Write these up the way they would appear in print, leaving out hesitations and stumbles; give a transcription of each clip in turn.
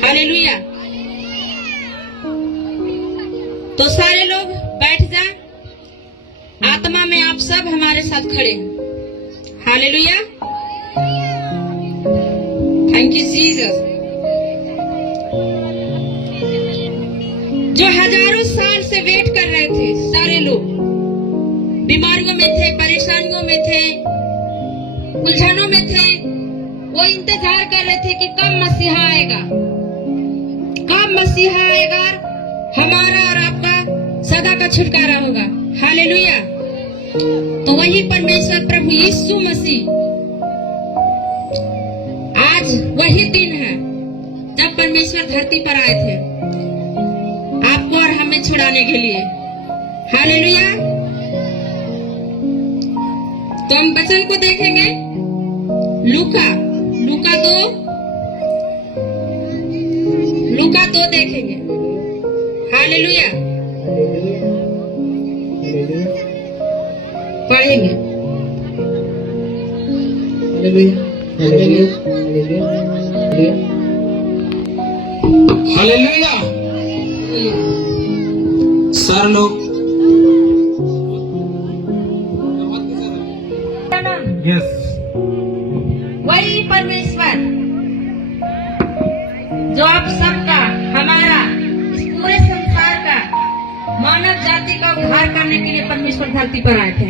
Hallelujah. तो सारे लोग बैठ जाए, आत्मा में आप सब हमारे साथ खड़े हैं। Hallelujah, thank you Jesus. जो हजारों साल से वेट कर रहे थे, सारे लोग बीमारियों में थे, परेशानियों में थे, उलझनों में थे, वो इंतजार कर रहे थे कि कब मसीहा आएगा, कब मसीहा आएगा, हमारा और आपका सदा का छुटकारा होगा। हालेलुया। तो वही परमेश्वर प्रभु यीशु मसीह, आज वही दिन है जब परमेश्वर धरती पर आए थे आपको और हमें छुड़ाने के लिए। हालेलुया। तो हम वचन को देखेंगे, लूका 2 देखेंगे। हालेलुया, पढ़ेंगे। हालेलुया। सर लोग यस, वही परमेश्वर जो आप सबका, हमारा, इस पूरे संसार का, मानव जाति का उद्धार करने के लिए परमेश्वर धरती पर आए थे।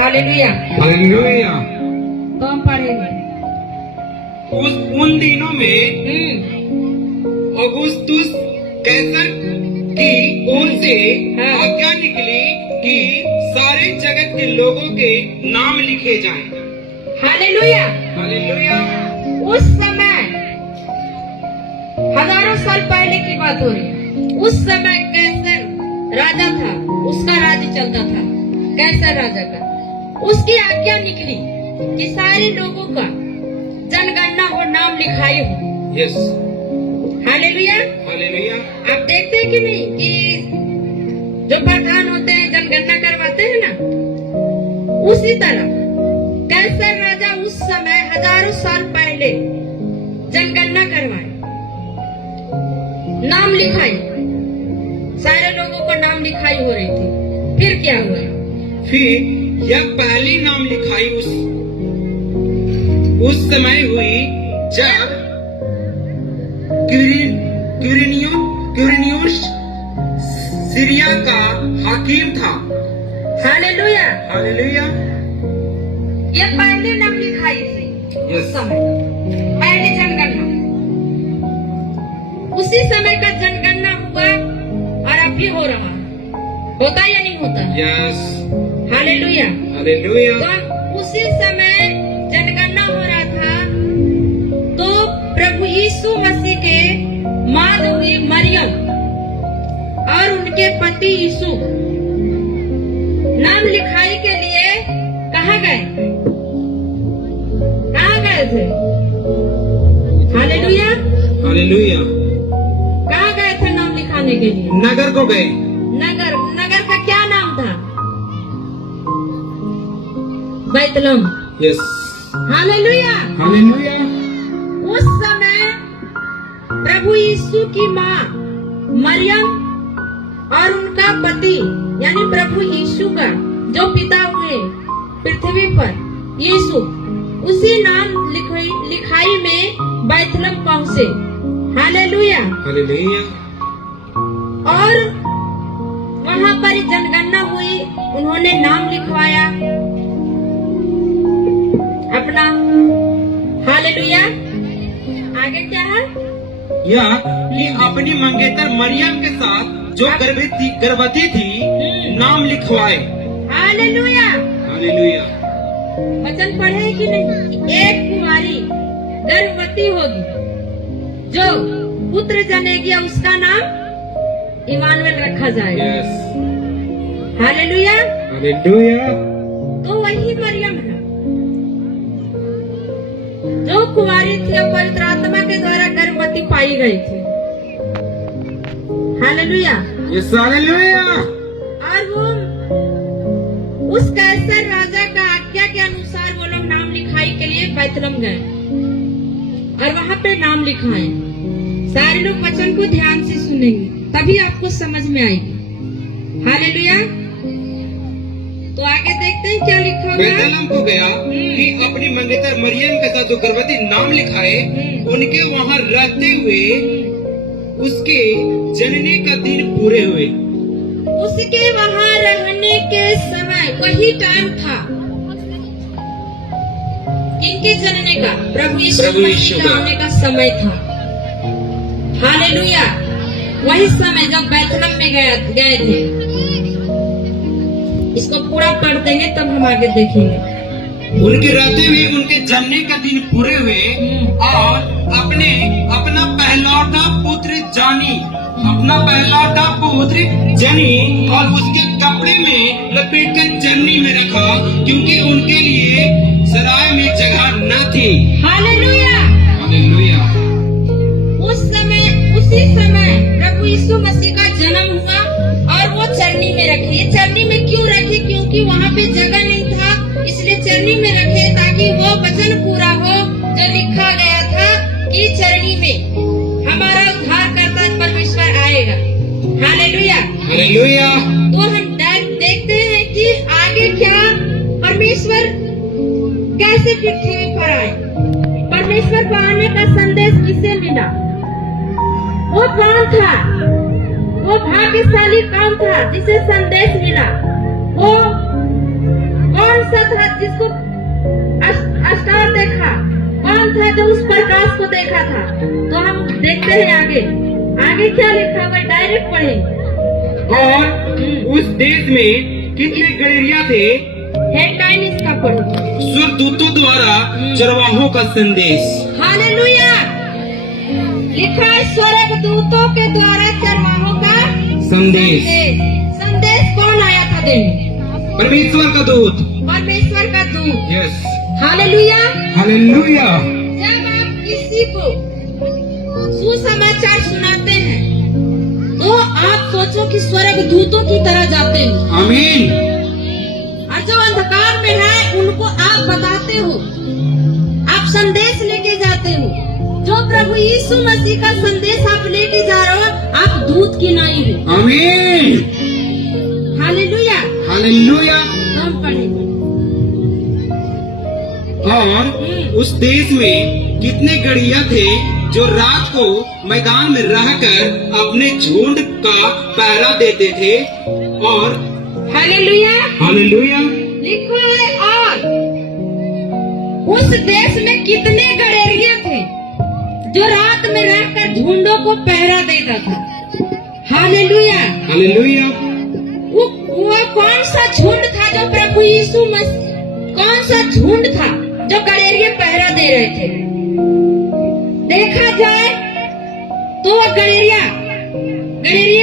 हालेलुया। हालेलुया। तो हम पढ़ेंगे। उन दिनों में अगुस्तुस कैसर की ओर से आज्ञा निकली कि सारे जगत के लोगों के नाम लिखे जाएं। हालेलुया। हालेलुया। उस समय हजारों साल पहले की बात हो रही है। उस समय कैसर राजा था, उसका राज्य चलता था, कैसर राजा का। उसकी आज्ञा निकली कि सारे लोगों का जनगणना हो, नाम लिखाई हो। यस। हालेलुया। हालेलुया। आप देखते हैं कि नहीं कि जो प्रधान होते हैं जनगणना करवाते हैं ना, उसी तरह कैसर राजा उस समय हजारों साल पहले जनगणना करवाए, नाम लिखाई, सारे लोगों को नाम लिखाई हो रही थी। फिर क्या हुआ? फिर यह पहली नाम लिखाई उस समय हुई जब क्विरिनियुस सीरिया का हाकिम था। हालेलुया। हालेलुया। ये पहले नाम लिखाई थी उस समय, पहली जनगणना। उसी समय का जनगणना हुआ और अब भी हो रहा है। होता या नहीं होता? यस। हालेलुया। हालेलुया। तो उसी समय जनगणना हो रहा था, तो प्रभु यीशु मसीह के माँ हुई मरियम और उनके पति यीशु नाम लिखाई के लिए कहाँ गए? कहाँ गए थे? हालेलुया। हालेलुया। कहाँ गए थे नाम लिखाने के लिए? नगर को गए। नगर का क्या नाम था? बैतलहम। यस। हालेलुया। हालेलुया। उस समय प्रभु यीशु की माँ मरियम और उनका पति यानी प्रभु यीशु का जो पिता हुए पृथ्वी पर यीशु, उसी नाम लिखाई में बैतलहम पहुँचे। हालेलुया। हालेलुया। और वहाँ पर जनगणना हुई, उन्होंने नाम लिखवाया अपना। हालेलुया। आगे क्या है? यह कि अपनी मंगेतर मरियम के साथ जो गर्भवती थी नाम लिखवाए। हालेलुया। हालेलुया। वचन पढ़े कि नहीं? एक कुमारी गर्भवती होगी, जो पुत्र जनेगी, उसका नाम इमानुएल रखा जाएगा। यस। हालेलुया। हालेलुया। तो वही मरियम है जो कुमारी थी और पवित्र आत्मा के द्वारा गर्भवती पाई गई थी। हालेलुया। यस। हालेलुया। और वो उस कैसर राजा का आज्ञा के अनुसार वो लोग नाम लिखाई के लिए बैतलहम गए और वहाँ पे नाम लिखाए। सारे लोग वचन को ध्यान से सुनेंगे, तभी आपको समझ में आएगी। हालेलुया। तो आगे देखते हैं क्या लिखा होगा। बेतलहम को गया कि अपनी मंगेतर मरियम के साथ जो गर्भवती नाम लिखाए, उनके वहाँ रहते हुए उसके जनने का दिन पूरे हुए। उसके वहाँ रहने के समय वही टाइम था किनके जनने का, प्रभु यीशु मसीह का आने का समय था। हालेलुया। वही समय जब बैतलहम में गए थे। इसको पूरा पढ़ देंगे तब हम आगे देखेंगे। उनके रहते हुए उनके जन्ने का दिन पूरे हुए और अपना पहलौठा पुत्र जनी और उसके कपड़े में लपेट कर चन्नी में रखा, क्योंकि उनके लिए सराय में जगह न थी। हालेलुया। हालेलुया। उसी समय प्रभु यीशु मसीह का जन्म हुआ और वो चरनी में रखे। ये चरनी में क्यों रखे? क्योंकि वहाँ पे जगह नहीं था, इसलिए चरनी में रखे ताकि वो वचन पूरा हो जो लिखा गया था कि चरनी में हमारा उद्धारकर्ता परमेश्वर आएगा। हालेलुया। हालेलुया। तो हम देखते हैं कि आगे क्या परमेश्वर कैसे पृथ्वी पर आए। परमेश्वर को आने का संदेश किसे मिला? वो कौन था? वो भाग्यशाली कौन था जिसे संदेश मिला? वो कौन सा था जिसको स्टार देखा? कौन था जो उस प्रकाश को देखा था? तो हम देखते हैं आगे क्या लिखा हुआ, डायरेक्ट पढ़ेंगे। और उस देश में कितने गड़ेरिया थे? हेडलाइन इसका पढ़ो। स्वर्गदूतों द्वारा चरवाहों का संदेश। हालेलुया। लिखा है स्वर्गदूतों के द्वारा चरवाहों का संदेश। संदेश कौन आया था देने? परमेश्वर का दूत। परमेश्वर का दूत। यस। हालेलुया। हालेलुया। जब आप किसी को सुसमाचार सुनाते हैं तो आप सोचो कि स्वर्गदूतों की तरह जाते हैं। आमीन। और जो अंधकार में है उनको आप बताते हो, आप संदेश लेके जाते हो। जो प्रभु यीशु मसीह का संदेश आप लेके जा रहे हो, आप दूत की नाई हो। आमीन। हालेलुया। हालेलुया। हम पढ़ेंगे। और उस देश में कितने गड़िया थे जो रात को मैदान में रहकर अपने झुंड का पहरा देते थे। और हालेलुया। हालेलुया। लिखो है और उस देश में कितने गड़ेरिया थे जो रात में रहकर झुंडों को पहरा देता था। हालेलुया। हालेलुया। वो कौन सा झुंड था जो प्रभु यीशु मसीह, कौन सा झुंड था जो गड़ेरिया पहरा दे रहे थे? देखा जाए तो वो गड़ेरिया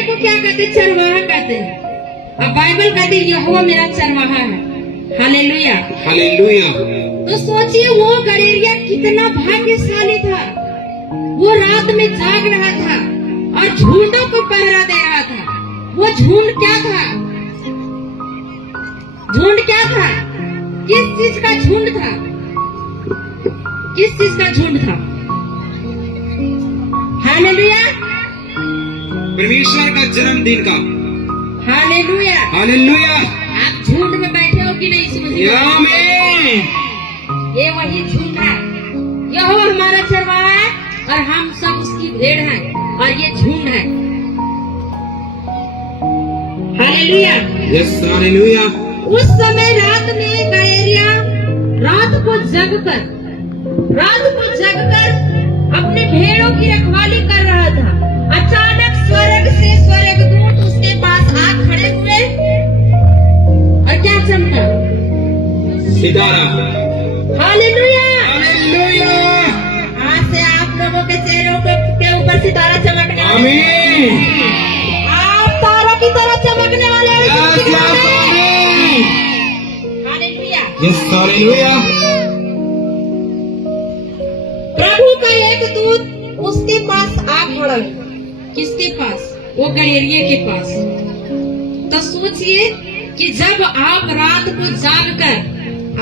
को क्या कहते? चरवाहा कहते हैं। अब बाइबल कहती है यहोवा मेरा चरवाहा है। हालेलुया। हालेलुया। तो सोचिए वो गड़ेरिया कितना भाग्यशाली था। वो रात में जाग रहा था और झुंडों को पहरा दे रहा था। वो झुंड क्या था? झुंड क्या था? किस चीज का झुंड था? किस चीज का झुंड था? हालेलुया। परमेश्वर का जन्मदिन का। हालेलुया। हालेलुया। आप झुंड में बैठे हो कि नहीं? समझिए आमीन। ये वही झुंड है। यहोवा हमारा चरवाहा है और हम सब उसकी भेड़ हैं और ये झुंड है। हालेलुया। यस। हालेलुया। उस समय रात में गड़ेरिया रात को जगकर अपने भेड़ों की रखवाली कर रहा था। अचानक स्वर्ग से स्वर्गदूत उसके पास आ खड़े हुए और क्या चमका? सितारा। हालेलुया। हालेलुया। आज से आप लोगों के चेहरों के ऊपर सितारा चमकने वाला है। आमीन। आप तारों की तरह चमकने वाले हैं। यस। यस। आमीन। हालेलुया। यस। हालेलुया। प्रभु का एक दूत उसके पास आ खड़ा। किसके पास? वो गड़ेरिये के पास। तो सोचिए कि जब आप रात को जागकर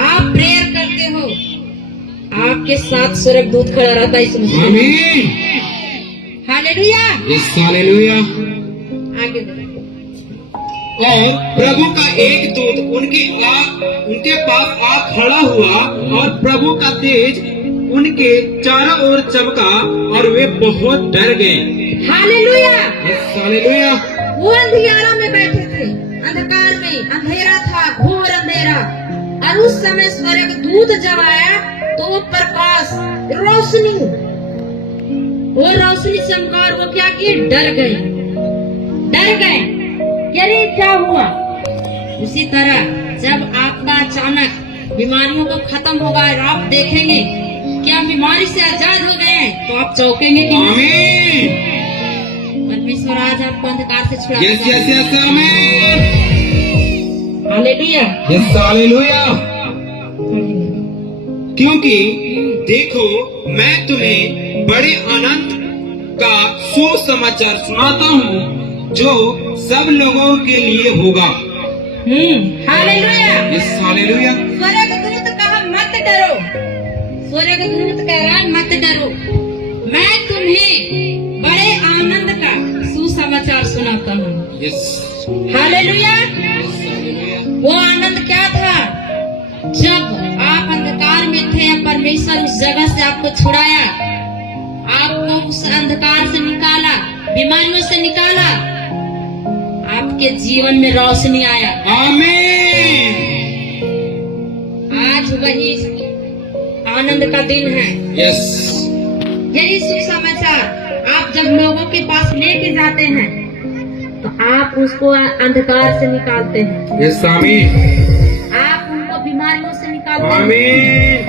आप प्रेयर करते हो, आपके साथ स्वर्गदूत खड़ा रहता है। इसमें आमीन। हालेलुया। Yes hallelujah. आगे बढ़ो। और प्रभु का एक दूत उनके पास आ खड़ा हुआ और प्रभु का तेज उनके चारों ओर चमका और वे बहुत डर गए। हालेलुया। Yes hallelujah. वो अंधियारा में बैठे थे, अंधकार में, अंधेरा था, घोर अंधेरा। और उस समय स्वर्ग दूत जब आया तो वो प्रकाश, रोशनी, वो रोशनी चमका और वो क्या किए? डर गए, डर गए। अरे क्या हुआ? उसी तरह जब आपका अचानक बीमारियों को खत्म होगा और आप देखेंगे कि आप बीमारी से आजाद हो गए हैं, तो आप चौंकेंगे कि आमीन। परमेश्वर आज आपको अंधकार से छुड़ा यस यस यस आमीन। हालेलुया। Yes hallelujah. क्योंकि देखो मैं तुम्हें बड़े आनंद का सुसमाचार सुनाता हूँ जो सब लोगों के लिए होगा। हालेलुया। Yes hallelujah. स्वर्गदूत कहा मत डरो, स्वर्गदूत कह रहा मत डरो, मैं तुम्हें बड़े आनंद का सुसमाचार सुनाता हूँ। Yes hallelujah. वो आनंद क्या था? जब आप अंधकार में थे, परमेश्वर उस जगह से आपको छुड़ाया, आपको उस अंधकार से निकाला, बीमारियों से निकाला, आपके जीवन में रोशनी आया। आमीन। आज वही आनंद का दिन है। यस। यही सुसमाचार आप जब लोगों के पास लेके जाते हैं तो आप उसको अंधकार से निकालते हैं। यस आमीन। आप उनको बीमारियों से निकालते हैं। आमीन।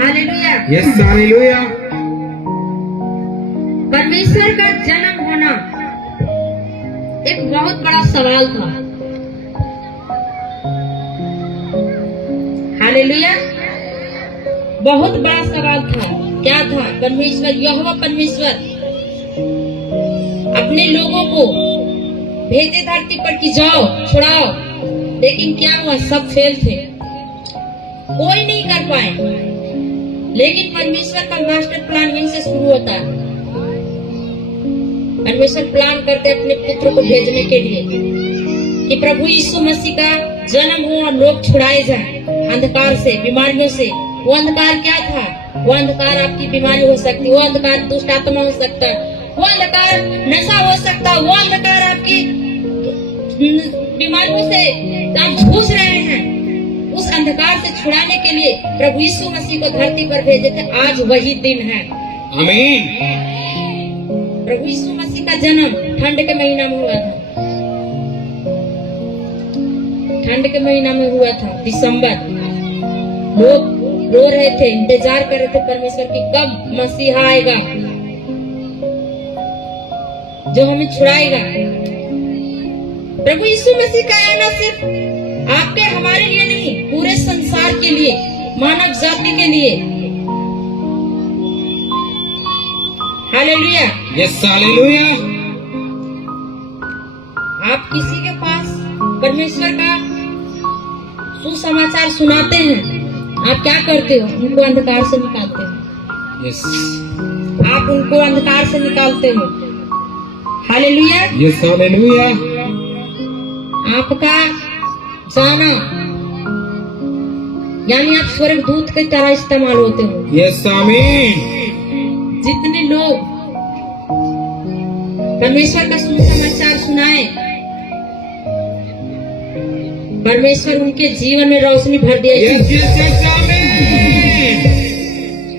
हालेलुया। Yes hallelujah. परमेश्वर का जन्म होना एक बहुत बड़ा सवाल था। हालेलुया। बहुत बड़ा सवाल था। क्या था? परमेश्वर, यहोवा परमेश्वर अपने लोगों को भेजे धरती पर कि जाओ छुड़ाओ, लेकिन क्या हुआ? सब फेल थे, कोई नहीं कर पाए। लेकिन परमेश्वर का मास्टर प्लान यहीं से शुरू होता है। परमेश्वर प्लान करते अपने पुत्र को भेजने के लिए कि प्रभु यीशु मसीह का जन्म हो और लोग छुड़ाए जाए अंधकार से, बीमारियों से। वो अंधकार क्या था? वो अंधकार आपकी बीमारी हो सकती, वो अंधकार दुष्ट आत्मा हो सकता, वो अंधकार नशा हो सकता, वो अंधकार आपकी बीमारियों से आप जूझ रहे हैं। उस अंधकार से छुड़ाने के लिए प्रभु यीशु मसीह को धरती पर भेजे थे। आज वही दिन है। आमीन। प्रभु यीशु मसीह का जन्म ठंड के महीना में हुआ था। ठंड के महीना में हुआ था, दिसंबर। लोग रो रहे थे, इंतजार कर रहे थे परमेश्वर की कब मसीहा आएगा जो हमें छुड़ाएगा। प्रभु यीशु मसीह का आना सिर्फ आपके हमारे लिए नहीं, पूरे संसार के लिए, मानव जाति के लिए। हालेलुया। Yes hallelujah. आप किसी के पास परमेश्वर का सुसमाचार सुनाते हैं, आप क्या करते हो? उनको अंधकार से निकालते हो। यस। आप उनको अंधकार से निकालते हो। हालेलुया। Yes hallelujah. आपका जाना यानी आप स्वर्गदूत की तरह इस्तेमाल होते हो। यस आमीन। जितने लोग परमेश्वर का सुसमाचार सुनाए, परमेश्वर उनके जीवन में रोशनी भर दिया। यस यस यस आमीन।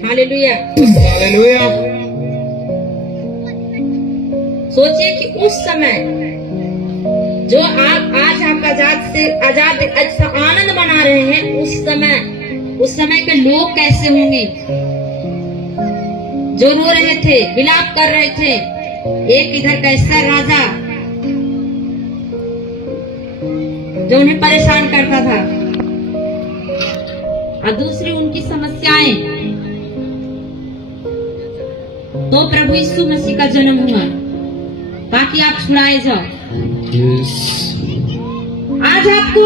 हालेलुया। हालेलुया। सोचिए कि उस समय जो आप आज आजाद अच्छा आनंद मना रहे हैं, उस समय के लोग कैसे होंगे जो रो रहे थे, विलाप कर रहे थे। एक इधर कैसा राजा जो उन्हें परेशान करता था, और दूसरी उनकी समस्याएं। तो प्रभु यीशु मसीह का जन्म हुआ ताकि आप छुड़ाए जाओ। आज आपको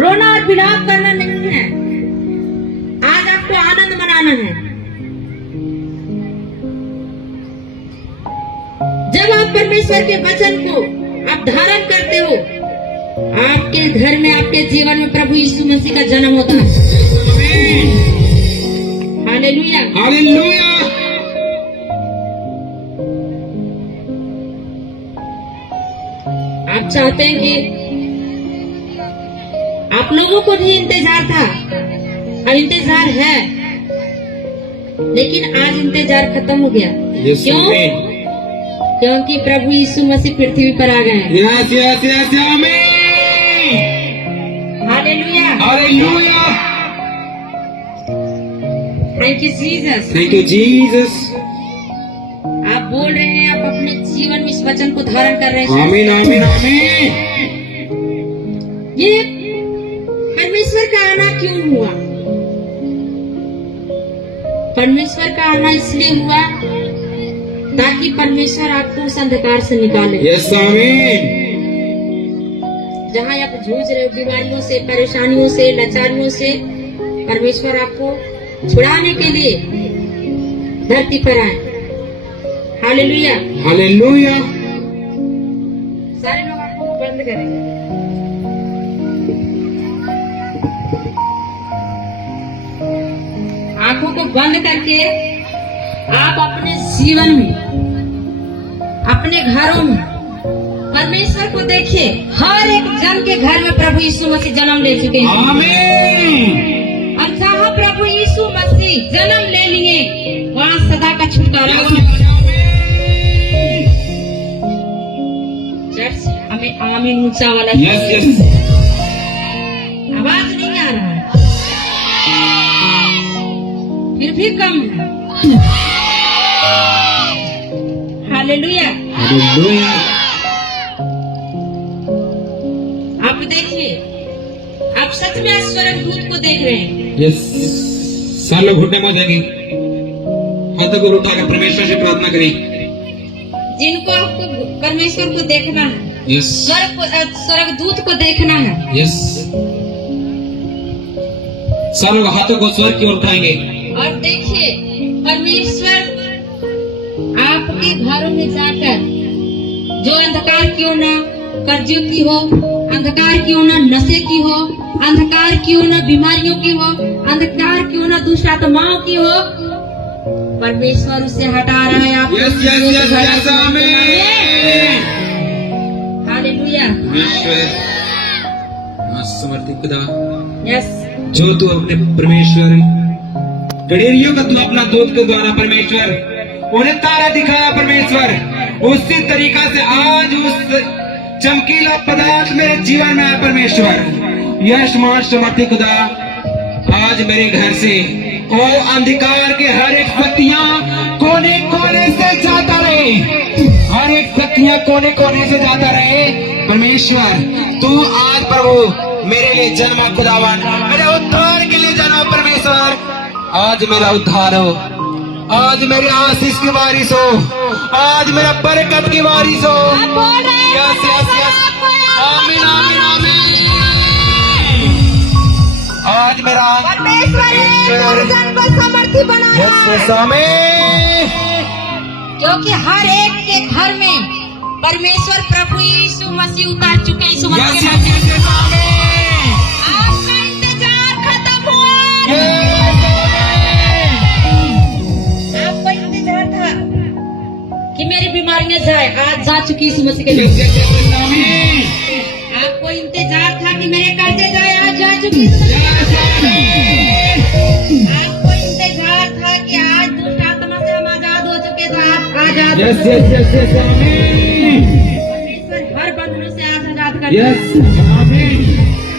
रोना और विलाप करना नहीं है, आज आपको आनंद मनाना है। परमेश्वर के वचन को आप धारण करते हो, आपके घर में, आपके जीवन में प्रभु यीशु मसीह का जन्म होता है। हालेलुया। हालेलुया। आप चाहते हैं कि आप लोगों को भी इंतजार था और इंतजार है, लेकिन आज इंतजार खत्म हो गया। क्यों? क्योंकि प्रभु यीशु मसीह पृथ्वी पर आ गए हैं। यस यस यस आमीन। Hallelujah. Hallelujah. Thank you Jesus. Thank you Jesus. आप बोल रहे हैं, आप अपने जीवन में इस वचन को धारण कर रहे हैं। आमीन आमीन आमीन। ये परमेश्वर का आना क्यों हुआ? परमेश्वर का आना इसलिए हुआ ताकि परमेश्वर आपको उस अंधकार से निकाले। यस आमीन। जहाँ आप जूझ रहे हो बीमारियों से, परेशानियों से, लाचारियों से, परमेश्वर आपको छुड़ाने के लिए धरती पर आए। हालेलुया। हालेलुया। सारे लोग आंखों को बंद करेंगे। आंखों को बंद करके आप अपने जीवन में, अपने घरों में परमेश्वर को देखिए। हर एक जन के घर में प्रभु यीशु मसीह जन्म ले चुके हैं। आमीन। और जहाँ प्रभु यीशु मसीह जन्म ले लिए, वहाँ सदा का छुटकारा। चर्च हमें आमीन ऊंचा वाला। Yes yes. आवाज नहीं आ रहा है, फिर भी कम है। हालेलुया। हालेलुया। आप देखिए, आप सच में स्वर्गदूत को देख रहे हैं। यस। सारे लोग घुटने मत देंगे, हाथों को उठाकर परमेश्वर से प्रार्थना करें। जिनको आपको परमेश्वर को देखना है, यस। स्वर्गदूत को देखना है। यस। सारे लोग हाथों को स्वर्ग की ओर उठाएंगे। और देखिए, परमेश्वर आपके घरों में जाकर, जो अंधकार क्यों ना कर्जों की हो, अंधकार क्यों ना नशे की हो, अंधकार क्यों ना बीमारियों की हो, अंधकार क्यों ना दुष्ट आत्माओं की हो, परमेश्वर उसे हटा रहा है। आप यस यस यस यस आमीन। हालेलुया। समर्थी खुदा, यस। जो तू अपने परमेश्वर गडेरियों का तू अपना दूत के द्वारा परमेश्वर उन्हें तारा दिखाया परमेश्वर, उसी तरीका से आज उस चमकीला पदार्थ मेरे जीवन में है परमेश्वर। यश मान समर्थी खुदा, आज मेरे घर से वो अंधकार के हर एक शक्तियां कोने कोने से जाता रहे, हर एक शक्तियां कोने कोने से जाता रहे परमेश्वर। तू आज प्रभु मेरे लिए जन्मा खुदावन, मेरे उद्धार के लिए जन्मा परमेश्वर। आज मेरा उद्धार हो, आज मेरे आशीष की बारिश हो, आज मेरा बरकत की बारिश हो। Yes yes yes. आमीन आमीन आमीन। आज मेरा परमेश्वर को समर्थी बना रहा है। यस यस आमीन। क्योंकि हर एक के घर में परमेश्वर प्रभु यीशु मसीह उतार चुके हैं। यीशु यस मसीह यस यस यस आमीन। आपका इंतजार खत्म हुआ। आपका इंतजार था कि मेरी बीमारियां जाए, आज जा चुकी यीशु मसीह के लिए। यस यस यस आमीन। आपको इंतजार था कि मेरे कर्जे जाए, आज जा चुकी यीशु मसीह के लिए। आपको इंतजार था कि आज दुष्ट आत्मा से हम आजाद हो चुके थे, आप आजाद। यस यस यस यस आमीन। परमेश्वर हर बंधनों से आज आजाद कर। यस आमीन।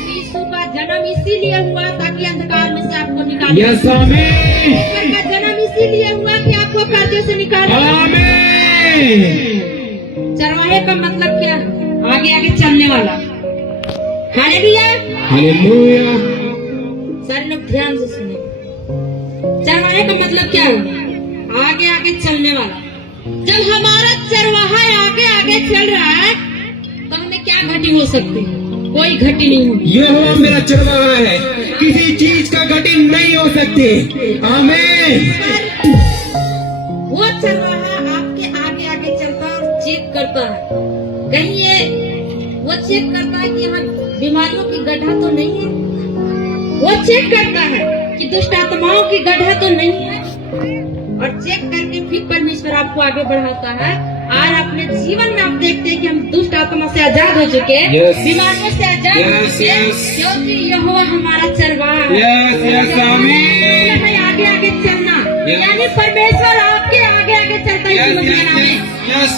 यीशु का जन्म इसीलिए हुआ ताकि अंधकार में से आपको निकाले। यस आमीन। परमेश्वर का जन्म इसीलिए हुआ कि आपको कर्जे से निकाले। आमीन। चरवाहे का मतलब क्या है? आगे आगे चलने वाला। हालेलुया। हालेलुया। सारे लोग ध्यान से सुने। चरवाहे का मतलब क्या है? आगे आगे चलने वाला। जब हमारा चरवाहा आगे आगे चल रहा है तो हमें क्या घटी हो सकती है? कोई घटी नहीं होगी। यहोवा मेरा चरवाहा है, किसी चीज का घटी नहीं हो सकती। आमीन। वो चरवाहा आपके आगे आगे चलता है और करता है। कहीं ये वो चेक करता है कि यहाँ बीमारियों की गड्ढा तो नहीं है, वो चेक करता है कि दुष्ट आत्माओं की गड्ढा तो नहीं है, और चेक करके फिर परमेश्वर आपको आगे बढ़ाता है। और अपने जीवन में आप देखते हैं कि हम दुष्ट आत्मा से आजाद हो चुके हैं, Yes. बीमारियों से आजाद हो Yes, चुके हैं, yes. क्योंकि यहोवा हमारा चरवाहा है। Yes, yes, आमीन। हमें आगे आगे चलना, Yes. यानी परमेश्वर आपके आगे आगे चलता है Yes, जीवन yes, में। yes, yes.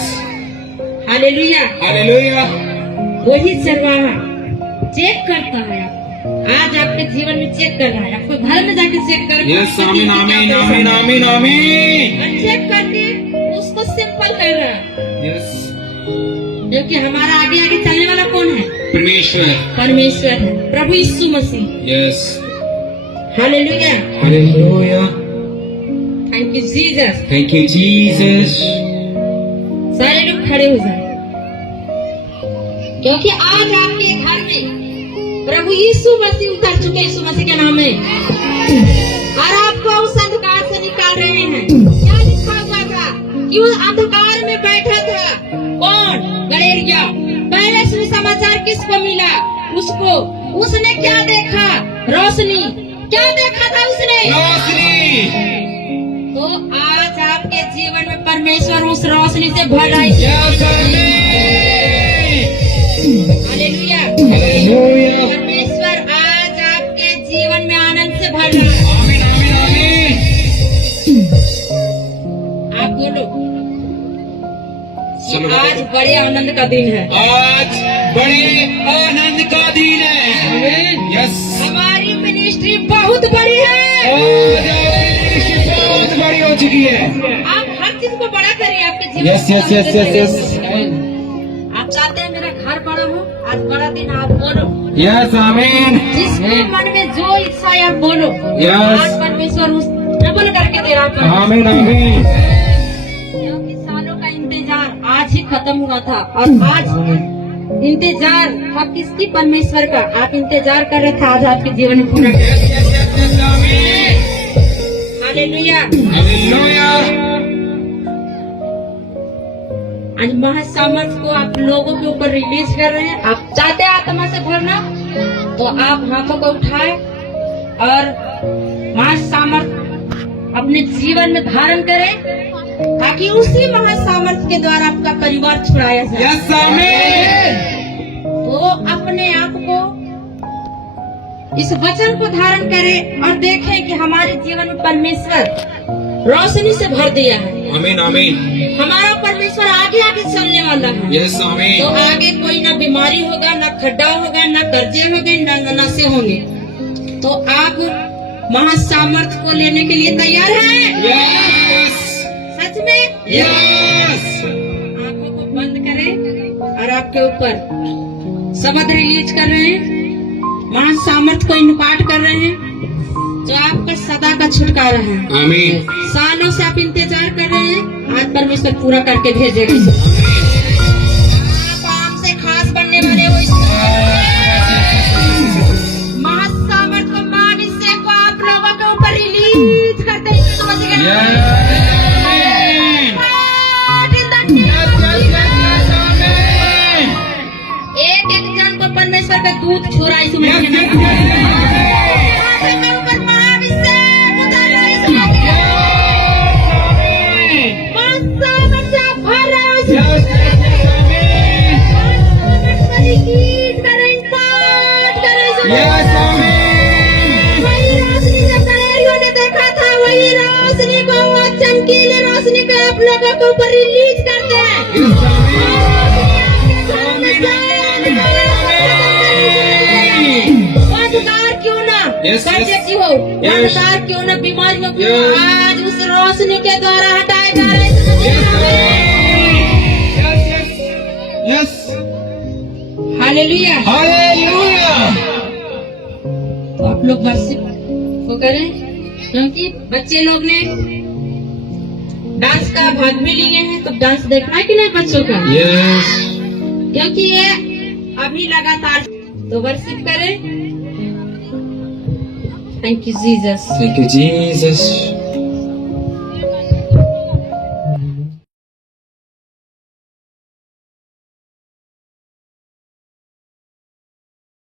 हालेलुया। Hallelujah. वही चरवाहा चेक करता है आपको। आज आपके जीवन में चेक कर रहा है, आपको घर में जाके चेक कर। Yes, आमीन, आमीन, आमीन, आमीन, आमीन। और चेक करके उसको सिंपल कर रहा है, Yes. क्योंकि हमारा आगे आगे चलने वाला कौन है? परमेश्वर। परमेश्वर है, प्रभु यीशु मसीह। Yes. Hallelujah. Hallelujah. Thank you Jesus. Thank you, Jesus. सारे लोग खड़े हो जाए, क्योंकि आज आपके घर में प्रभु यीशु मसीह उतर चुके, यीशु मसीह के नाम में, और आपको उस अंधकार से निकाल रहे हैं। क्या लिखा हुआ था कि उस अंधकार में बैठा था कौन? गलेरिया। पहले सुसमाचार किसको मिला? उसको। उसने क्या देखा? रोशनी। क्या देखा था उसने? रोशनी। तो आज आपके जीवन में परमेश्वर उस रोशनी से भर रहा है। Yes, आमीन। हालेलुया। Hallelujah. परमेश्वर आज आपके जीवन में आनंद से भर रहा है। आमीन, आमीन, आमीन। आप बोलो कि चलो आज बड़े आनंद का दिन है। आज बड़े आनंद का दिन है। यस। हमारी मिनिस्ट्री बहुत बड़ी है। आज हमारी बहुत बड़ी हो चुकी है। आप हर चीज को बड़ा करिए आपके जीवन यस, में। Yes, yes, yes, yes. आप चाहते हैं मेरा घर बड़ा हो? आज बड़ा दिन, आप बोलो। यस, आमीन। जिसके मन में जो इच्छा है आप बोलो। Yes. आज परमेश्वर उस डबल करके दे रहा है। आमीन, आमीन। क्योंकि सालों का इंतजार आज ही खत्म हुआ था, और आज इंतजार था किसकी? परमेश्वर का। आप इंतजार कर रहे थे, आज आपके जीवन में पूरा। यस, यस, यस, यस, आमीन। हालेलुया। हालेलुया। आज महासामर्थ को आप लोगों के ऊपर रिलीज कर रहे हैं। आप चाहते हैं आत्मा से भरना, तो आप हाथों को उठाए और महासामर्थ अपने जीवन में धारण करें, ताकि उसी महासामर्थ के द्वारा आपका परिवार छुड़ाया जाए। यस, आमीन। तो अपने आप को इस वचन को धारण करें और देखें कि हमारे जीवन में परमेश्वर रोशनी से भर दिया है। आमीन, आमीन। हमारा परमेश्वर आगे आगे चलने वाला है। यस, आमीन। तो आगे कोई ना बीमारी होगा, ना खड्डा होगा, ना कर्जे होंगे, ना नशे होंगे। तो आप महासामर्थ को लेने के लिए तैयार हैं? यस, सच में? यस। आंखों को बंद करें और आपके ऊपर शब्द रिलीज कर रहे हैं, महासामर्थ को इम्पार्ट कर रहे हैं, जो आपका सदा का छुटकारा है। आमीन। सालों से आप इंतजार कर रहे हैं, आज परमेश्वर पूरा करके भेजेगा। आप आम से खास बनने वाले हो। इस महासामर्थ को मान हिस्से को आप लोगों के ऊपर रिलीज करते हैं। समझ गए? आमीन। एक एक जन को परमेश्वर का दूध छोड़ा इस यस, महीने यस, में। यस। ऊपर महाअभिषेक उतारा इस महासामर्थ से आप भर रहे हो। इस यस, महासामर्थ को रिलीज करें, इम्पार्ट करें इस यस, आमीन। वही रोशनी जब गलेरियों ने देखा था, वही रोशनी को, वो चमकीले रोशनी को आप लोगों के ऊपर रिलीज करते हैं। यस, आमीन। अंधकार क्यों ना Yes, कर्जे yes. की हो, Yes. अंधकार क्यों ना बीमारियों की हो, Yes. आज उस रोशनी के द्वारा हटाए जा रहे हैं। Yes, hallelujah. हालेलुया। तो आप लोग वर्शिप को करें, क्योंकि बच्चे लोग ने डांस का भाग भी लिए हैं, तो डांस देखना है कि नहीं बच्चों का? यस। क्योंकि ये अभी लगातार, तो वर्शिप करें। Thank you Jesus. Thank you, Jesus.